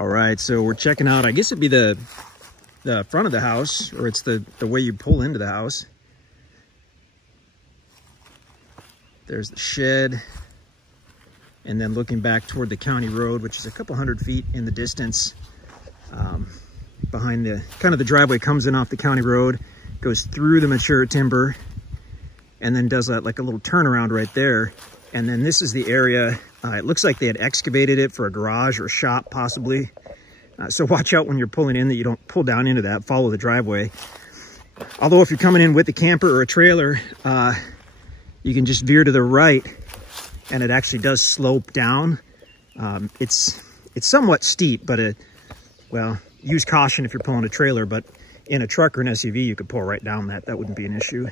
All right, so we're checking out, I guess it'd be the front of the house, or it's the way you pull into the house. There's the shed. And then looking back toward the county road, which is a couple hundred feet in the distance, behind the, kind of the driveway comes in off the county road, goes through the mature timber, and then does that like a little turnaround right there. And then this is the area, it looks like they had excavated it for a garage or a shop possibly. So watch out when you're pulling in that you don't pull down into that, follow the driveway. Although if you're coming in with a camper or a trailer, you can just veer to the right and it actually does slope down. It's somewhat steep, but well, use caution if you're pulling a trailer, but in a truck or an SUV, you could pull right down that. That wouldn't be an issue.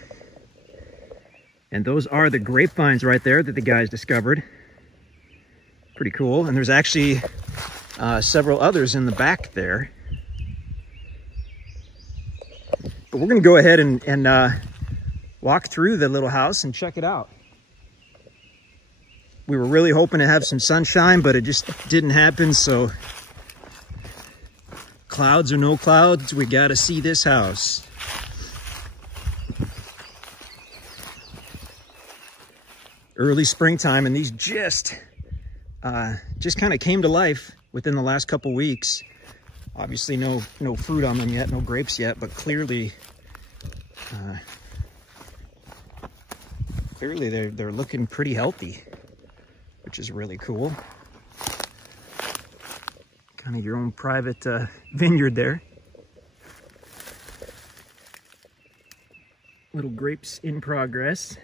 And those are the grapevines right there that the guys discovered. Pretty cool. And there's actually several others in the back there. But we're gonna go ahead and walk through the little house and check it out. We were really hoping to have some sunshine, but it just didn't happen, so clouds or no clouds, we gotta see this house. Early springtime, and these just kind of came to life within the last couple weeks. Obviously no fruit on them yet, no grapes yet, but clearly they're looking pretty healthy, which is really cool. Kind of your own private vineyard there. Little grapes in progress.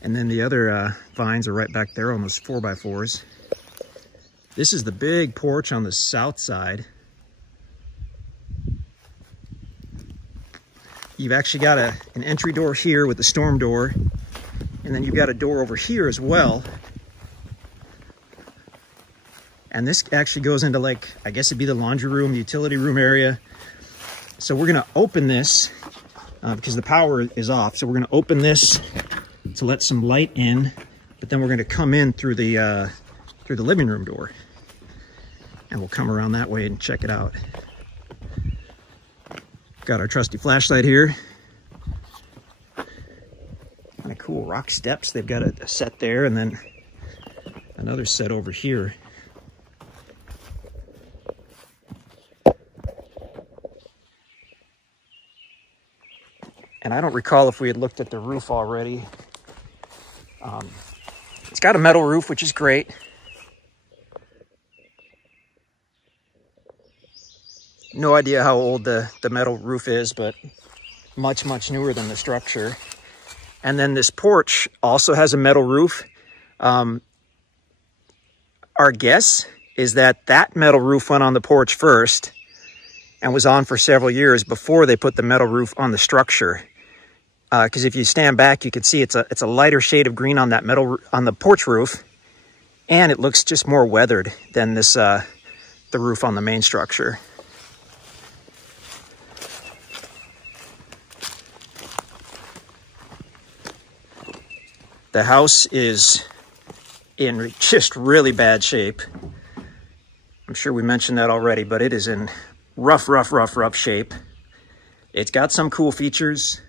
And then the other vines are right back there on those 4x4s. This is the big porch on the south side. You've actually got an entry door here with the storm door. And then you've got a door over here as well. And this actually goes into, like, I guess it'd be the laundry room, the utility room area. So we're gonna open this because the power is off. So we're gonna open this to let some light in, but then we're gonna come in through the living room door. And we'll come around that way and check it out. Got our trusty flashlight here. Kind of cool rock steps. They've got a set there and then another set over here. And I don't recall if we had looked at the roof already. It's got a metal roof, which is great. No idea how old the metal roof is, but much, much newer than the structure. And then this porch also has a metal roof. Our guess is that metal roof went on the porch first and was on for several years before they put the metal roof on the structure. Because if you stand back, you can see it's a lighter shade of green on that on the porch roof, and it looks just more weathered than this the roof on the main structure. The house is in just really bad shape. I'm sure we mentioned that already, but it is in rough shape. It's got some cool features,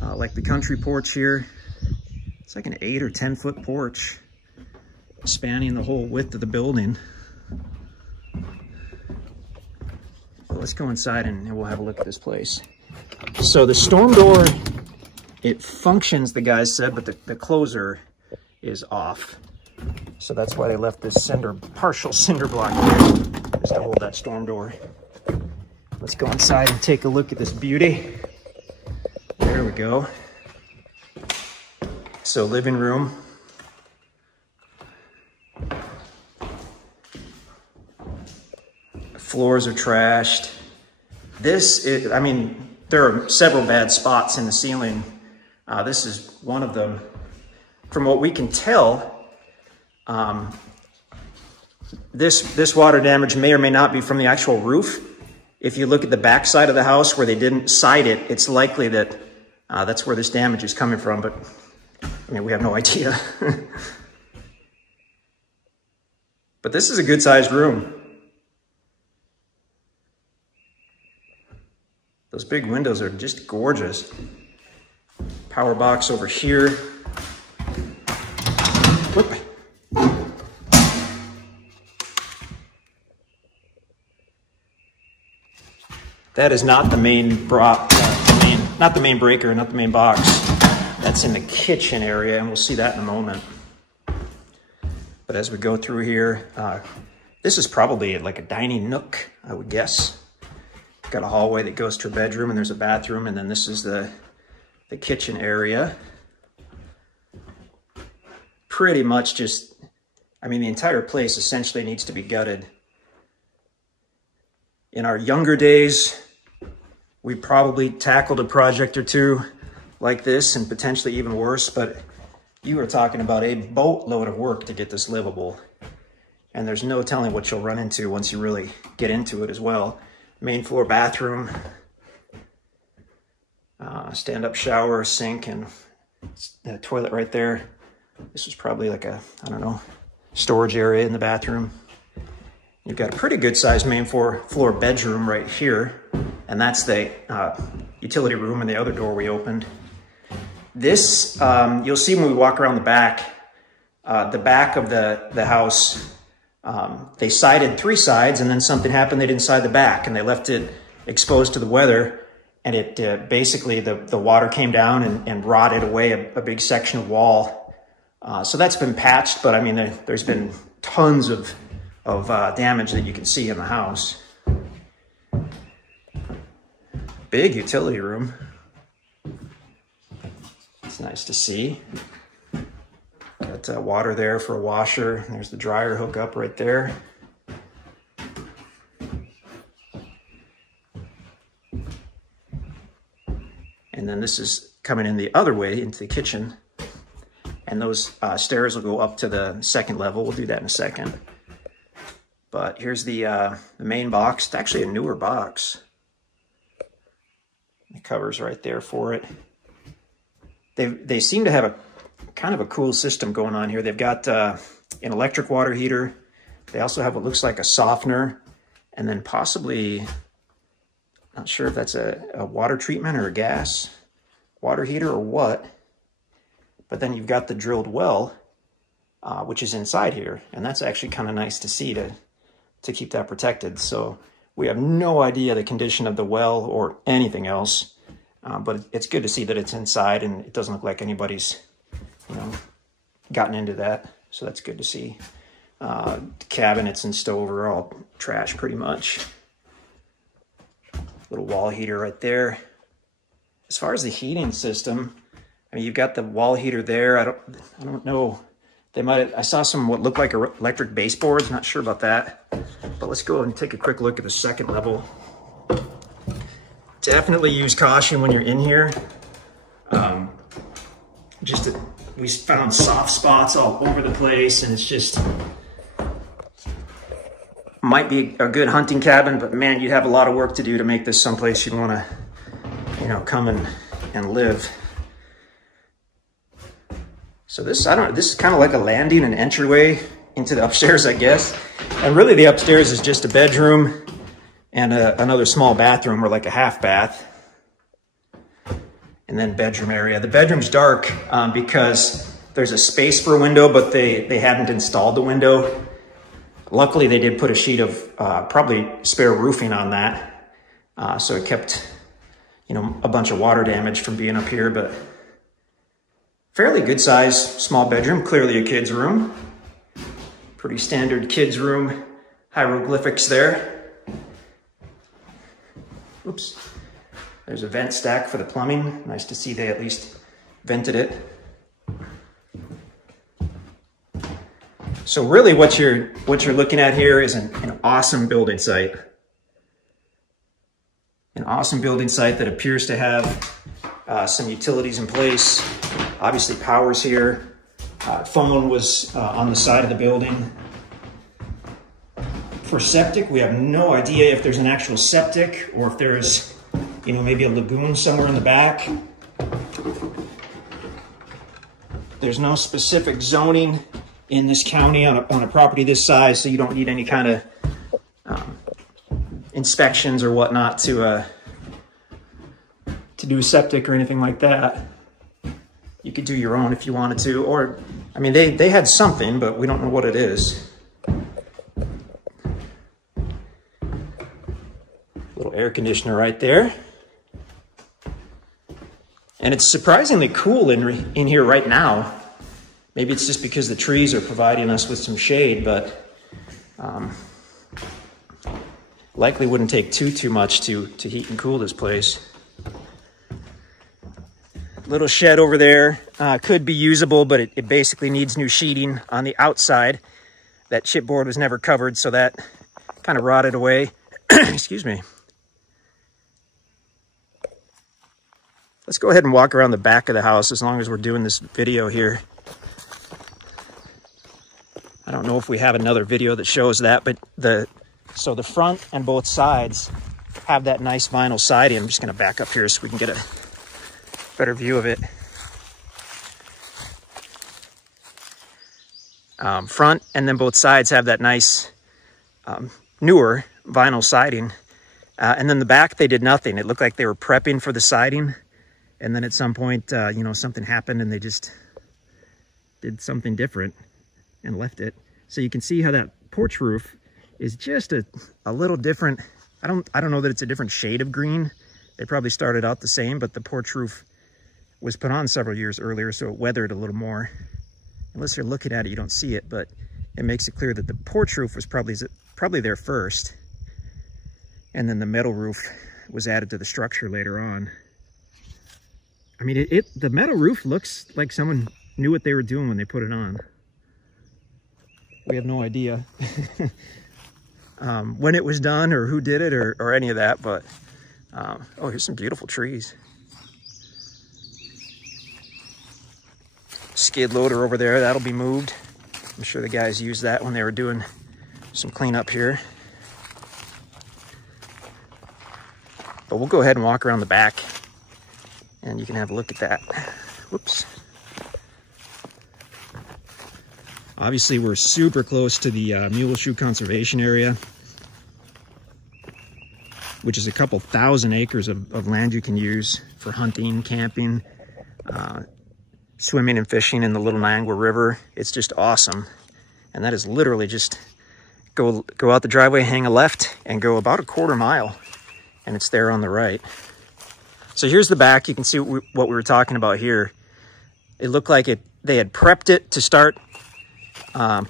like the country porch here. It's like an 8 or 10 foot porch spanning the whole width of the building. So let's go inside and we'll have a look at this place. So the storm door, it functions, the guys said, but the closer is off. So that's why they left this partial cinder block here, just to hold that storm door. Let's go inside and take a look at this beauty. There we go. So living room. Floors are trashed. This is, I mean, there are several bad spots in the ceiling. This is one of them. From what we can tell, this water damage may or may not be from the actual roof. If you look at the back side of the house where they didn't side it, it's likely that that's where this damage is coming from, but I mean, we have no idea. But this is a good sized room. Those big windows are just gorgeous. Power box over here. Whoop. That is not the main not the main breaker, not the main box. That's in the kitchen area, and we'll see that in a moment. But as we go through here, this is probably like a dining nook, I would guess. Got a hallway that goes to a bedroom, and there's a bathroom, and then this is the kitchen area. Pretty much just, I mean, the entire place essentially needs to be gutted. In our younger days, we probably tackled a project or two like this, and potentially even worse, but you are talking about a boatload of work to get this livable. And there's no telling what you'll run into once you really get into it as well. Main floor bathroom, stand-up shower, sink, and a toilet right there. This was probably like a, I don't know, storage area in the bathroom. You've got a pretty good sized main floor bedroom right here. And that's the utility room and the other door we opened. This, you'll see when we walk around the back of the house, they sided 3 sides, and then something happened, they didn't side the back, and they left it exposed to the weather, and it basically, the water came down and rotted away a big section of wall. So that's been patched, but I mean, there's been tons of damage that you can see in the house. Big utility room. It's nice to see. Got water there for a washer. There's the dryer hookup right there. And then this is coming in the other way into the kitchen. And those stairs will go up to the second level. We'll do that in a second. But here's the main box. It's actually a newer box. The cover's right there for it. They seem to have a kind of a cool system going on here. They've got an electric water heater. They also have what looks like a softener, and then possibly, not sure if that's a water treatment or a gas water heater or what. But then you've got the drilled well, which is inside here, and that's actually kind of nice to see to keep that protected. So we have no idea the condition of the well or anything else, but it's good to see that it's inside and it doesn't look like anybody's, gotten into that. So that's good to see. The cabinets and stove are all trash pretty much. Little wall heater right there. As far as the heating system, I mean, you've got the wall heater there. I don't know. I saw some what looked like electric baseboards. Not sure about that. But let's go and take a quick look at the second level. Definitely use caution when you're in here. We found soft spots all over the place, and it's just might be a good hunting cabin, but man, you'd have a lot of work to do to make this someplace you'd want to, come and live. So this is kind of like a landing and entryway into the upstairs, I guess. And really the upstairs is just a bedroom and another small bathroom, or like a half bath. And then bedroom area. The bedroom's dark because there's a space for a window, but they hadn't installed the window. Luckily, they did put a sheet of probably spare roofing on that. So it kept, a bunch of water damage from being up here, but fairly good size small bedroom, clearly a kid's room. Pretty standard kid's room, hieroglyphics there. Oops. There's a vent stack for the plumbing. Nice to see they at least vented it. So really what you're looking at here is an awesome building site. An awesome building site that appears to have some utilities in place. Obviously power's here. Phone was on the side of the building. For septic, we have no idea if there's an actual septic or if there's, maybe a lagoon somewhere in the back. There's no specific zoning in this county on a property this size, so you don't need any kind of inspections or whatnot to do septic or anything like that. You could do your own if you wanted to, or, I mean, they had something, but we don't know what it is. Little air conditioner right there. And it's surprisingly cool in here right now. Maybe it's just because the trees are providing us with some shade, but likely wouldn't take too much to heat and cool this place. Little shed over there, could be usable, but it basically needs new sheeting on the outside. That chipboard was never covered, so that kind of rotted away. Excuse me. Let's go ahead and walk around the back of the house as long as we're doing this video here. I don't know if we have another video that shows that, but so the front and both sides have that nice vinyl siding. I'm just going to back up here so we can get a better view of it. Front and then both sides have that nice newer vinyl siding. And then the back, they did nothing. It looked like they were prepping for the siding. And then at some point, you know, something happened and they just did something different and left it. So you can see how that porch roof is just a little different. I don't know that it's a different shade of green. They probably started out the same, but the porch roof was put on several years earlier, so it weathered a little more. Unless you're looking at it, you don't see it, but it makes it clear that the porch roof was probably there first. And then the metal roof was added to the structure later on. I mean, the metal roof looks like someone knew what they were doing when they put it on. We have no idea when it was done or who did it or any of that, but oh, here's some beautiful trees. Skid loader over there, that'll be moved. I'm sure the guys used that when they were doing some cleanup here. But we'll go ahead and walk around the back and you can have a look at that. Whoops. Obviously, we're super close to the Mule Shoe Conservation Area, which is a couple thousand acres of land you can use for hunting, camping, swimming and fishing in the Little Niangua River. It's just awesome. And that is literally just go out the driveway, hang a left, and go about a quarter mile, and it's there on the right. So here's the back. You can see what we were talking about here. It looked like they had prepped it to start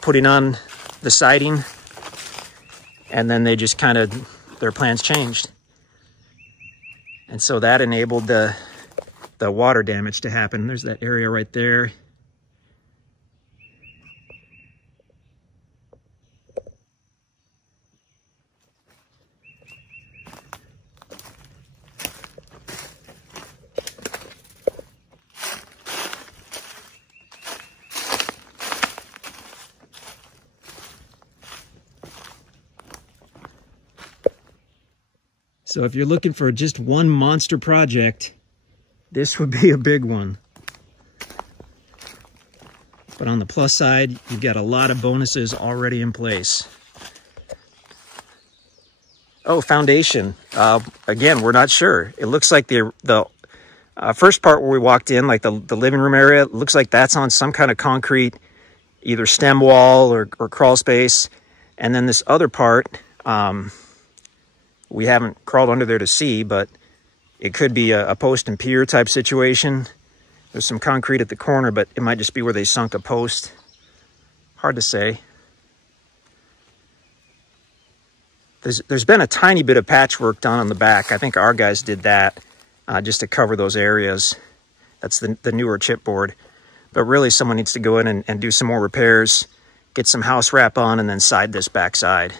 putting on the siding, and then they just kind of, their plans changed. And so that enabled the water damage to happen. There's that area right there. So if you're looking for just one monster project, this would be a big one. But on the plus side, you've got a lot of bonuses already in place. Oh, foundation. Again, we're not sure. It looks like the first part where we walked in, like the living room area, looks like that's on some kind of concrete, either stem wall or crawl space. And then this other part, we haven't crawled under there to see, but it could be a post and pier type situation. There's some concrete at the corner, but it might just be where they sunk a post. Hard to say. There's been a tiny bit of patchwork done on the back. I think our guys did that just to cover those areas. That's the newer chipboard. But really someone needs to go in and do some more repairs, get some house wrap on, and then side this back side.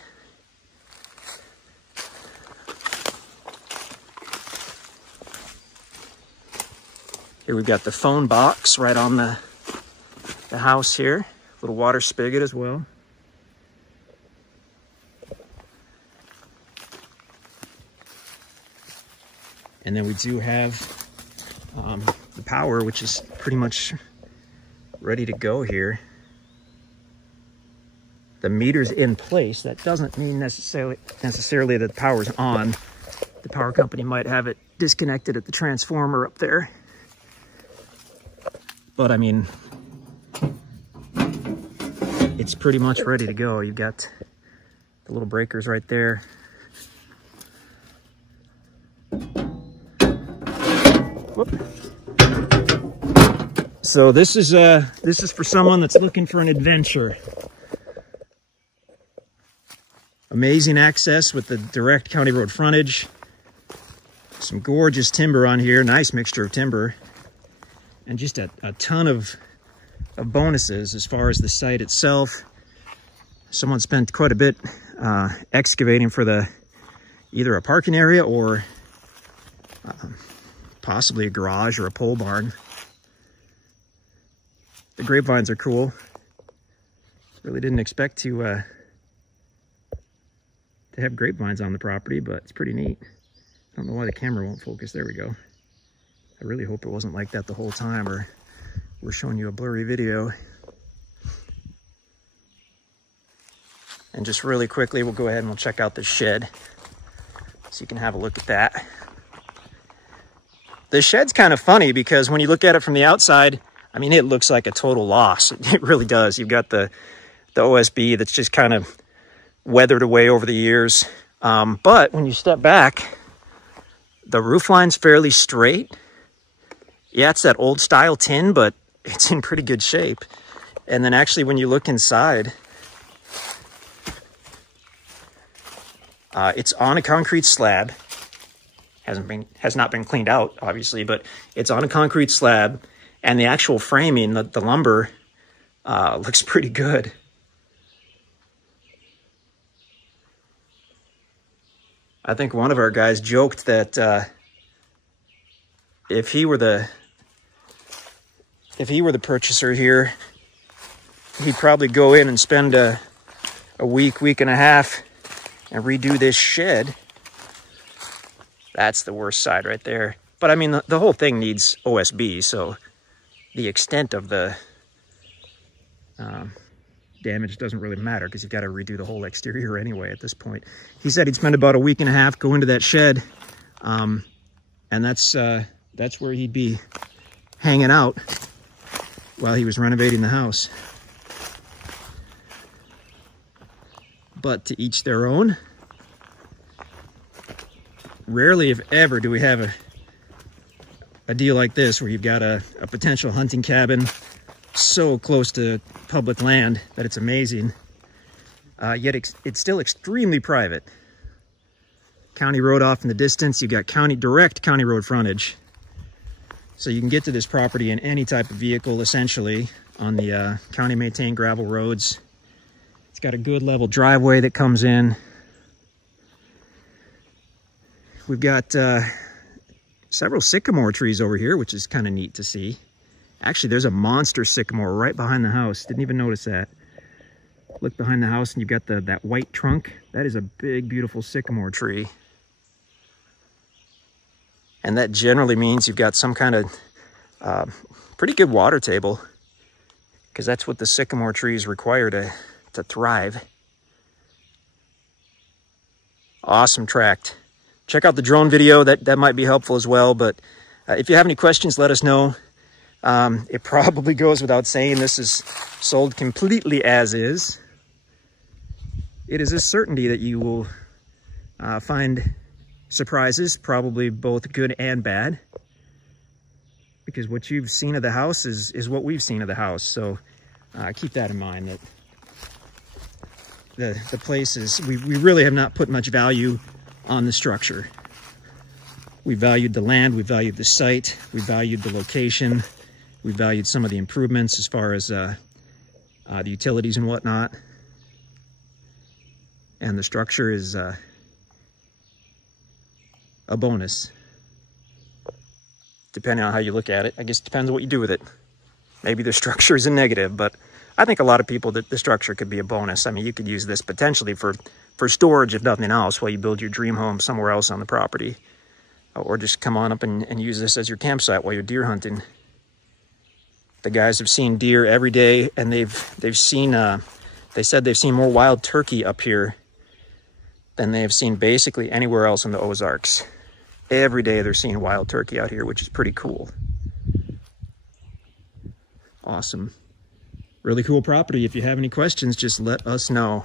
Here we've got the phone box right on the house here. Little water spigot as well. And then we do have the power, which is pretty much ready to go here. the meter's in place, that doesn't mean necessarily that the power's on. The power company might have it disconnected at the transformer up there. But I mean, it's pretty much ready to go. You've got the little breakers right there. Whoop. So this is for someone that's looking for an adventure. Amazing access with the direct county road frontage. Some gorgeous timber on here, nice mixture of timber. And just a ton of bonuses as far as the site itself. Someone spent quite a bit excavating for either a parking area or possibly a garage or a pole barn. The grapevines are cool. Really didn't expect to have grapevines on the property, but it's pretty neat. I don't know why the camera won't focus. There we go. I really hope it wasn't like that the whole time, or we're showing you a blurry video. And just really quickly, we'll go ahead and we'll check out the shed so you can have a look at that. The shed's kind of funny because when you look at it from the outside, I mean, it looks like a total loss. It really does. You've got the OSB that's just kind of weathered away over the years. But when you step back, the roof line's fairly straight. Yeah, it's that old style tin, but it's in pretty good shape. And then actually when you look inside, it's on a concrete slab. Has not been cleaned out, obviously, but it's on a concrete slab. And the actual framing, the lumber, looks pretty good. I think one of our guys joked that if he were the purchaser here, he'd probably go in and spend a week and a half and redo this shed. That's the worst side right there. But I mean, the whole thing needs OSB, so the extent of the damage doesn't really matter because you've got to redo the whole exterior anyway at this point. He said he'd spend about a week and a half, go into that shed, and that's where he'd be hanging out while he was renovating the house. But to each their own. Rarely, if ever, do we have a deal like this where you've got a potential hunting cabin so close to public land that it's amazing. Yet it's still extremely private. County road off in the distance. You've got direct county road frontage. So you can get to this property in any type of vehicle, essentially, on the county maintained gravel roads. It's got a good level driveway that comes in. We've got several sycamore trees over here, which is kind of neat to see. Actually, there's a monster sycamore right behind the house. Didn't even notice that. Look behind the house and you've got that white trunk. That is a big, beautiful sycamore tree. And that generally means you've got some kind of pretty good water table, because that's what the sycamore trees require to thrive. Awesome tract. Check out the drone video. That might be helpful as well. But if you have any questions, let us know. It probably goes without saying this is sold completely as is. It is a certainty that you will find surprises, probably both good and bad, because what you've seen of the house is what we've seen of the house. So keep that in mind, that the place is, we really have not put much value on the structure. We valued the land, we valued the site, we valued the location, we valued some of the improvements as far as the utilities and whatnot. And the structure is a bonus, depending on how you look at it. I guess it depends on what you do with it. Maybe the structure is a negative, but I think a lot of people that the structure could be a bonus. I mean, you could use this potentially for storage, if nothing else, while you build your dream home somewhere else on the property. Or just come on up and use this as your campsite while you're deer hunting. The guys have seen deer every day, and they've seen They said they've seen more wild turkey up here than they have seen basically anywhere else in the Ozarks. Every day they're seeing wild turkey out here, which is pretty cool. Awesome. Really cool property. If you have any questions, just let us know.